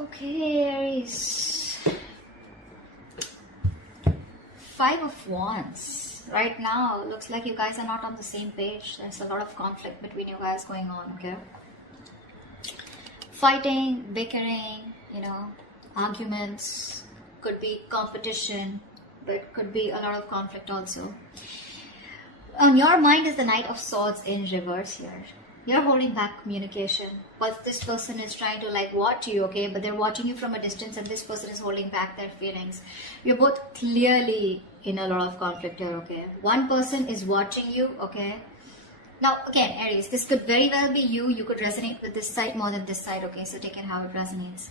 Okay, Aries. Five of Wands. Right now, looks like you guys are not on the same page. There's a lot of conflict between you guys going on, okay? Fighting, bickering, arguments. Could be competition, but could be a lot of conflict also. On your mind is the Knight of Swords in reverse here. You're holding back communication, but this person is trying to watch you, okay? But they're watching you from a distance, and this person is holding back their feelings. You're both clearly in a lot of conflict here, okay? One person is watching you, okay? Now, again, Aries, this could very well be you. You could resonate with this side more than this side, okay? So take it how it resonates.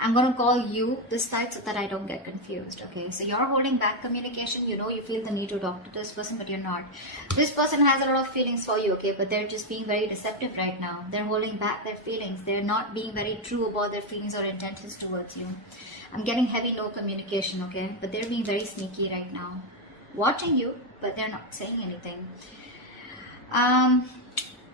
I'm going to call you this side so that I don't get confused, okay? So you're holding back communication. You feel the need to talk to this person, but you're not. This person has a lot of feelings for you, okay? But they're just being very deceptive right now. They're holding back their feelings. They're not being very true about their feelings or intentions towards you. I'm getting heavy no communication, okay? But they're being very sneaky right now. Watching you, but they're not saying anything.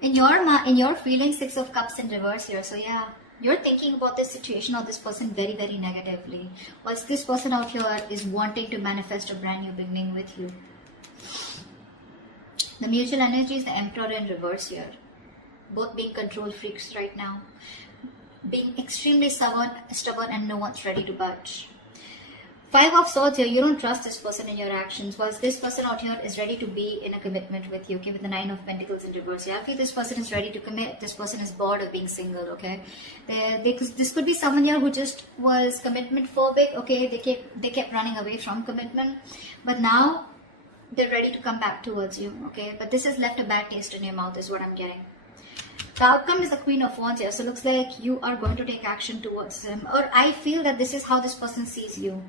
In your feelings, Six of Cups in reverse here. So yeah, you're thinking about this situation or this person very, very negatively. Whilst this person out here is wanting to manifest a brand new beginning with you. The mutual energy is the Emperor in reverse here. Both being control freaks right now. Being extremely stubborn and no one's ready to budge. Five of Swords here, you don't trust this person in your actions, whilst this person out here is ready to be in a commitment with you, okay, with the Nine of Pentacles in reverse. Yeah, I feel this person is ready to commit. This person is bored of being single, okay. This could be someone here who just was commitment phobic, okay. They kept running away from commitment, but now they're ready to come back towards you, okay. But this has left a bad taste in your mouth is what I'm getting. The outcome is the Queen of Wands here, so it looks like you are going to take action towards them, or I feel that this is how this person sees you.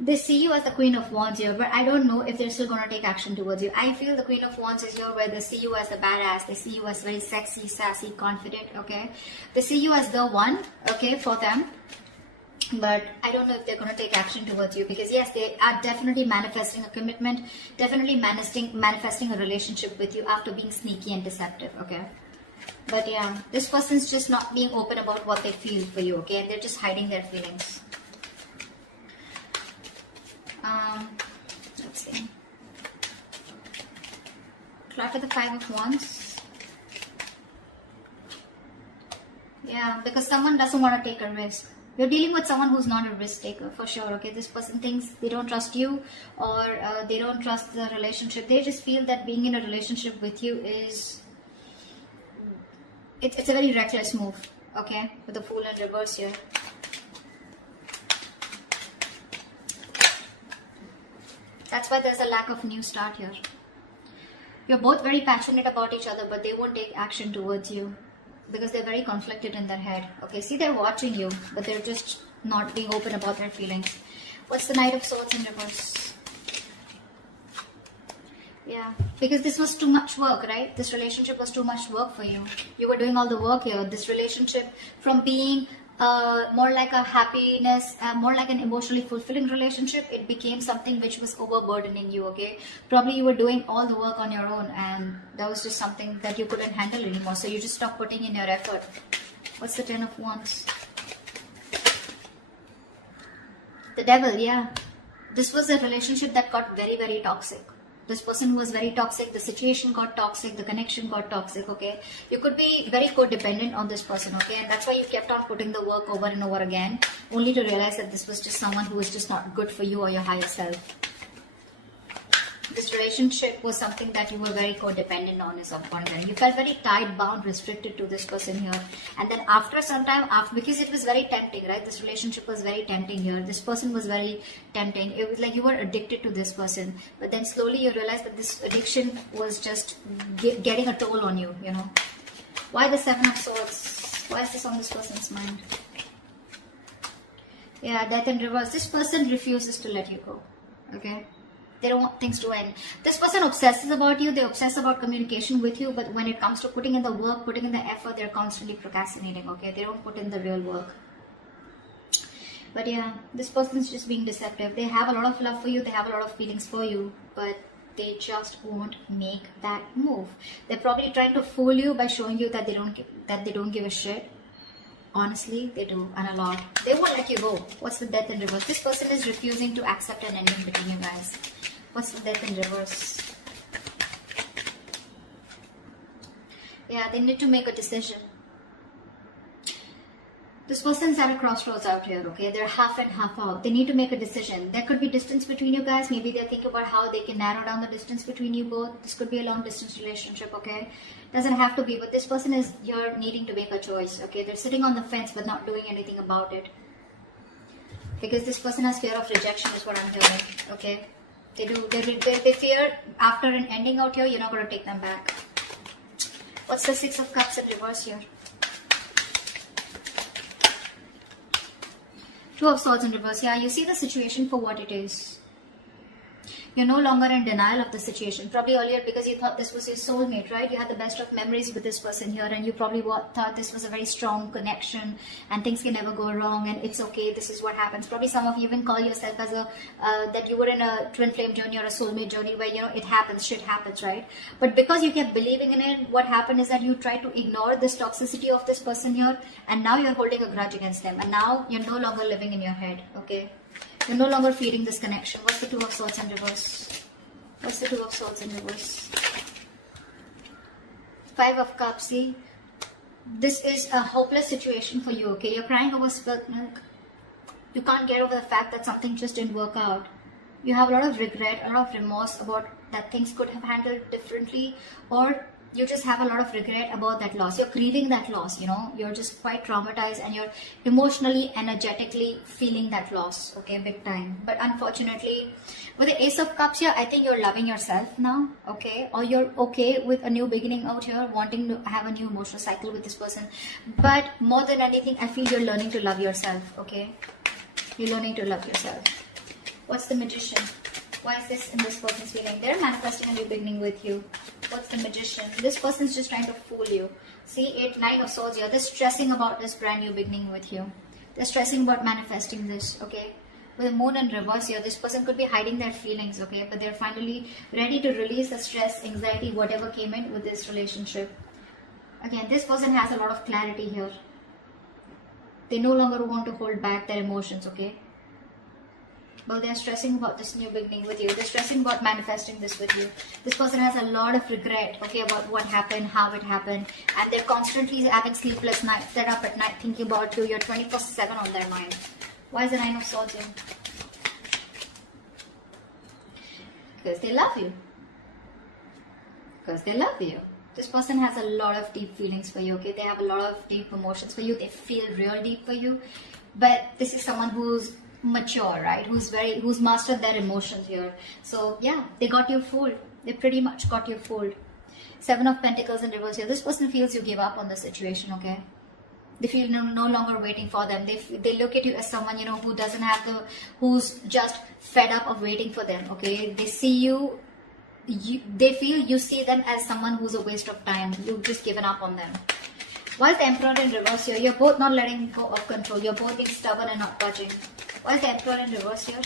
They see you as the Queen of Wands here, but I don't know if they're still going to take action towards you. I feel the Queen of Wands is here where they see you as the badass. They see you as very sexy, sassy, confident, okay? They see you as the one, okay, for them. But I don't know if they're going to take action towards you, because yes, they are definitely manifesting a commitment, definitely manifesting a relationship with you after being sneaky and deceptive, okay? But yeah, this person's just not being open about what they feel for you, okay? They're just hiding their feelings. Let's see. Try for the Five of Wands. Yeah, because someone doesn't want to take a risk. You're dealing with someone who's not a risk taker for sure, okay? This person thinks they don't trust you, or they don't trust the relationship. They just feel that being in a relationship with you is... It's a very reckless move, okay? With the Fool in reverse here. That's why there's a lack of new start here. You're both very passionate about each other, but they won't take action towards you because they're very conflicted in their head. Okay, see, they're watching you, but they're just not being open about their feelings. What's the Knight of Swords in reverse? Yeah, because this was too much work, right? This relationship was too much work for you. You were doing all the work here. This relationship, from being more like a happiness, more like an emotionally fulfilling relationship, it became something which was overburdening you, okay? Probably you were doing all the work on your own, and that was just something that you couldn't handle anymore, so you just stopped putting in your effort. What's the Ten of Wands? The Devil, yeah. This was a relationship that got very, very toxic. This person was very toxic, the situation got toxic, the connection got toxic, okay? You could be very codependent on this person, okay? And that's why you kept on putting the work over and over again, only to realize that this was just someone who was just not good for you or your higher self. This relationship was something that you were very codependent on at some point. And you felt very tied, bound, restricted to this person here. And then after some time, because it was very tempting, right? This relationship was very tempting here. This person was very tempting. It was like you were addicted to this person. But then slowly you realized that this addiction was just getting a toll on you, Why the Seven of Swords? Why is this on this person's mind? Yeah, Death in reverse. This person refuses to let you go, okay? They don't want things to end. This person obsesses about you. They obsess about communication with you. But when it comes to putting in the work, putting in the effort, they're constantly procrastinating, okay? They don't put in the real work. But yeah, this person's just being deceptive. They have a lot of love for you. They have a lot of feelings for you. But they just won't make that move. They're probably trying to fool you by showing you that they don't give a shit. Honestly, they do, and a lot. They won't let you go. What's the death in reverse? This person is refusing to accept an ending between you guys. What's the death in reverse? Yeah, they need to make a decision. This person's at a crossroads out here, okay? They're half and half out. They need to make a decision. There could be distance between you guys. Maybe they're thinking about how they can narrow down the distance between you both. This could be a long distance relationship, okay? Doesn't have to be, but this person is here needing to make a choice, okay? They're sitting on the fence but not doing anything about it. Because this person has fear of rejection is what I'm hearing, okay? They do. They fear after an ending out here, you're not going to take them back. What's the Six of Cups in reverse here? Two of Swords in reverse. Yeah, you see the situation for what it is. You're no longer in denial of the situation. Probably earlier because you thought this was your soulmate, right? You had the best of memories with this person here and you probably thought this was a very strong connection and things can never go wrong and it's okay, this is what happens. Probably some of you even call yourself as a, that you were in a twin flame journey or a soulmate journey where, you know, it happens, shit happens, right? But because you kept believing in it, what happened is that you tried to ignore this toxicity of this person here and now you're holding a grudge against them and now you're no longer living in your head, okay? You're no longer feeding this connection. What's the Two of Swords in reverse? What's the Two of Swords in reverse? Five of Cups. See, this is a hopeless situation for you, okay? You're crying over spilt milk. You can't get over the fact that something just didn't work out. You have a lot of regret, a lot of remorse about that things could have handled differently, or you just have a lot of regret about that loss. You're grieving that loss, you know. You're just quite traumatized and you're emotionally, energetically feeling that loss, okay, big time. But unfortunately, with the Ace of Cups here, I think you're loving yourself now, okay? Or you're okay with a new beginning out here, wanting to have a new emotional cycle with this person. But more than anything, I feel you're learning to love yourself, okay? You're learning to love yourself. What's the Magician? Why is this in this person's feeling? They're manifesting a new beginning with you. What's the Magician? This person's just trying to fool you. See, Nine of Swords here. They're stressing about this brand new beginning with you. They're stressing about manifesting this, okay? With the Moon in reverse here, this person could be hiding their feelings, okay? But they're finally ready to release the stress, anxiety, whatever came in with this relationship. Again, this person has a lot of clarity here. They no longer want to hold back their emotions, okay? But they're stressing about this new beginning with you. They're stressing about manifesting this with you. This person has a lot of regret, okay, about what happened, how it happened. And they're constantly having sleepless nights. They're up at night thinking about you. You're 24/7 on their mind. Why is the Nine of Swords here? Because they love you. Because they love you. This person has a lot of deep feelings for you, okay? They have a lot of deep emotions for you. They feel real deep for you. But this is someone who's mature, right? Who's mastered their emotions here. So yeah, they got you fooled. They pretty much got you fooled. Seven of Pentacles in reverse here. This person feels you give up on the situation, okay? They feel no longer waiting for them. They look at you as someone, you know, who doesn't have who's just fed up of waiting for them, okay? They see you, they feel you see them as someone who's a waste of time. You've just given up on them. Why is the Emperor in reverse here? You're both not letting go of control. You're both being stubborn and not budging. Why is the Emperor in reverse here?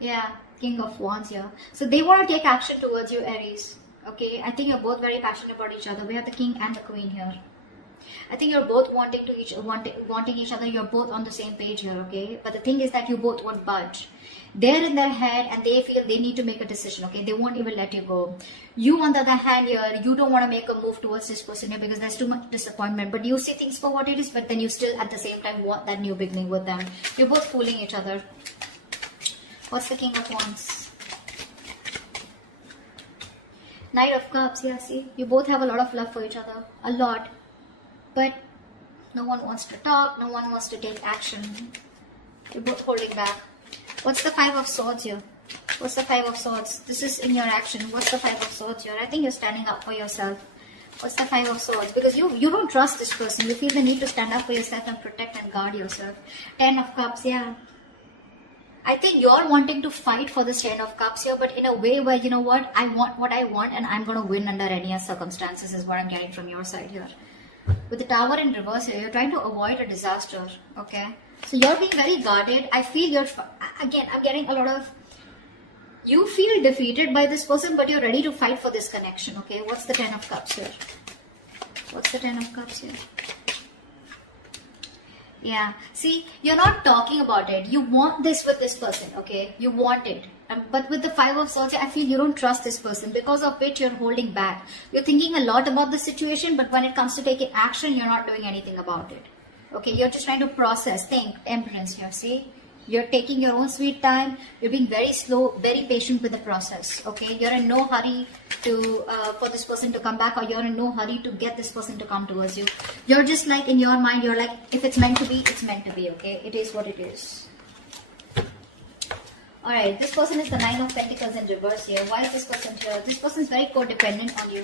Yeah, King of Wands here. So they want to take action towards you, Aries. Okay, I think you're both very passionate about each other. We have the King and the Queen here. I think you're both wanting each other. You're both on the same page here, okay? But the thing is that you both won't budge. They're in their head and they feel they need to make a decision, okay? They won't even let you go. You, on the other hand here, you don't want to make a move towards this person here because there's too much disappointment. But you see things for what it is, but then you still at the same time want that new beginning with them. You're both fooling each other. What's the King of Wands? Knight of Cups, yeah, see? You both have a lot of love for each other. A lot. But no one wants to talk, no one wants to take action. You're both holding back. What's the Five of Swords here? What's the Five of Swords? This is in your action. What's the Five of Swords here? I think you're standing up for yourself. What's the Five of Swords? Because you don't trust this person. You feel the need to stand up for yourself and protect and guard yourself. Ten of Cups, yeah. I think you're wanting to fight for this Ten of Cups here, but in a way where, you know what I want and I'm going to win under any circumstances is what I'm getting from your side here. With the Tower in reverse here, you're trying to avoid a disaster, okay? So you're being very guarded. I feel again, I'm getting a lot of, you feel defeated by this person, but you're ready to fight for this connection, okay? What's the Ten of Cups here? What's the Ten of Cups here? Yeah, see, you're not talking about it. You want this with this person, okay? You want it. But with the Five of Swords, I feel you don't trust this person, because of which you're holding back. You're thinking a lot about the situation, but when it comes to taking action, you're not doing anything about it. Okay, you're just trying to process, think, Empress here, see? You're taking your own sweet time. You're being very slow, very patient with the process. Okay, you're in no hurry to for this person to come back, or you're in no hurry to get this person to come towards you. You're just like, in your mind, you're like, if it's meant to be, it's meant to be. Okay, it is what it is. All right, this person is the Nine of Pentacles in reverse here. Why is this person here? This person is very codependent on you.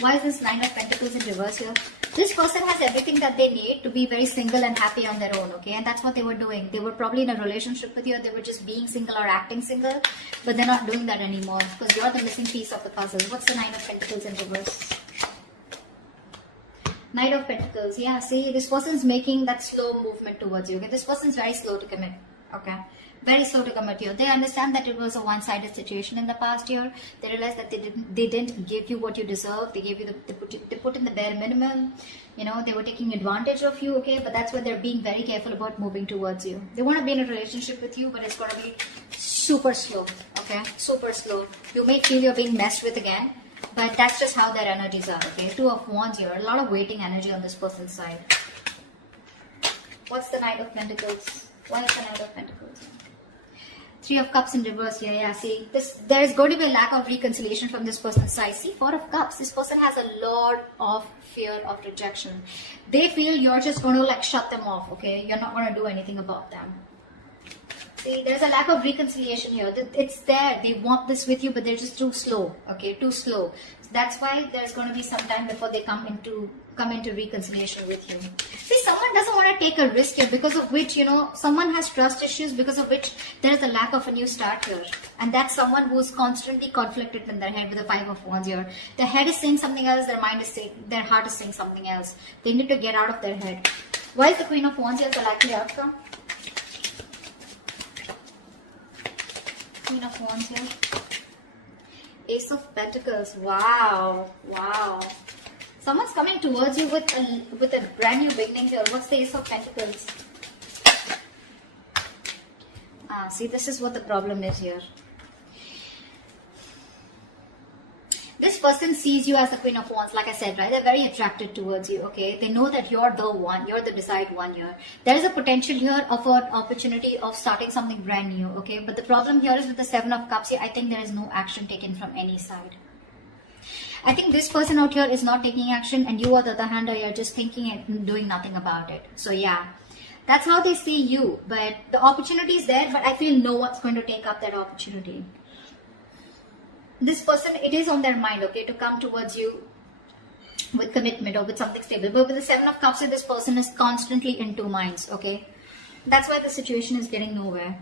Why is this Nine of Pentacles in reverse here? This person has everything that they need to be very single and happy on their own, okay? And that's what they were doing. They were probably in a relationship with you, or they were just being single or acting single, but they're not doing that anymore because you're the missing piece of the puzzle. What's the Nine of Pentacles in reverse? Knight of Pentacles. Yeah, see, this person's making that slow movement towards you, okay? This person's very slow to commit, okay? Very slow to commit here. They understand that it was a one-sided situation in the past year. They realized that they didn't give you what you deserve. They gave you they put in the bare minimum. You know, they were taking advantage of you, okay? But that's why they're being very careful about moving towards you. They want to be in a relationship with you, but it's going to be super slow, okay? Super slow. You may feel you're being messed with again, but that's just how their energies are, okay? Two of Wands here. A lot of waiting energy on this person's side. What's the Knight of Pentacles? Why is the Knight of Pentacles? Three of Cups in reverse here. Yeah, see, there is going to be a lack of reconciliation from this person's side. See, Four of Cups. This person has a lot of fear of rejection. They feel you're just going to like shut them off, okay? You're not going to do anything about them. See, there's a lack of reconciliation here. It's there. They want this with you, but they're just too slow, okay? Too slow. So that's why there's going to be some time before they come into reconciliation with you. See, someone doesn't want to take a risk here, because of which, you know, someone has trust issues, because of which there is a lack of a new start here. And that's someone who's constantly conflicted in their head with the Five of Wands here. Their head is saying something else, their mind is saying, their heart is saying something else. They need to get out of their head. Why is the Queen of Wands here the likely outcome? Queen of Wands here. Ace of Pentacles. Wow. Wow. Someone's coming towards you with a brand new beginning here. What's the Ace of Pentacles? See, this is what the problem is here. This person sees you as the Queen of Wands, like I said, right? They're very attracted towards you, okay? They know that you're the one, you're the desired one here. There is a potential here of an opportunity of starting something brand new, okay? But the problem here is with the Seven of Cups here, I think there is no action taken from any side. I think this person out here is not taking action, and you, on the other hand, are just thinking and doing nothing about it. So yeah, that's how they see you. But the opportunity is there, but I feel no one's going to take up that opportunity. This person, it is on their mind, okay, to come towards you with commitment or with something stable. But with the Seven of Cups, this person is constantly in two minds, okay? That's why the situation is getting nowhere.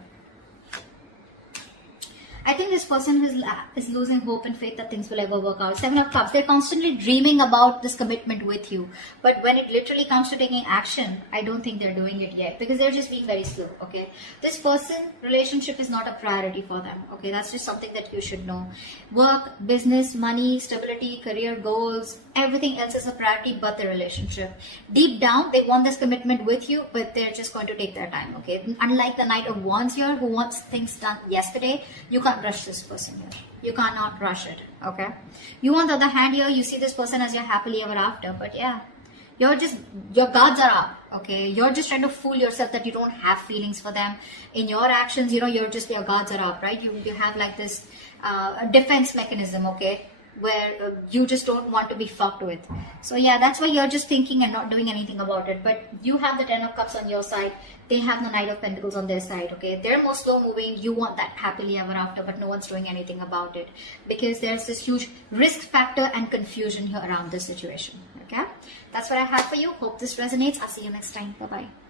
I think this person is losing hope and faith that things will ever work out. Seven of Cups, they're constantly dreaming about this commitment with you. But when it literally comes to taking action, I don't think they're doing it yet, because they're just being very slow, okay? This person, relationship is not a priority for them, okay? That's just something that you should know. Work, business, money, stability, career goals, everything else is a priority but the relationship. Deep down, they want this commitment with you, but they're just going to take their time, okay? Unlike the Knight of Wands here, who wants things done yesterday, you can't rush this person here. You cannot rush it, okay? You, on the other hand here, you see this person as your happily ever after, but yeah, your guards are up, okay? You're just trying to fool yourself that you don't have feelings for them. In your actions, you know, your guards are up, right? You have like this defense mechanism, okay? Where you just don't want to be fucked with. So yeah, that's why you're just thinking and not doing anything about it. But you have the Ten of Cups on your side. They have the Knight of Pentacles on their side, okay? They're more slow moving. You want that happily ever after, but no one's doing anything about it, because there's this huge risk factor and confusion here around this situation, okay? That's what I have for you. Hope this resonates. I'll see you next time. Bye-bye.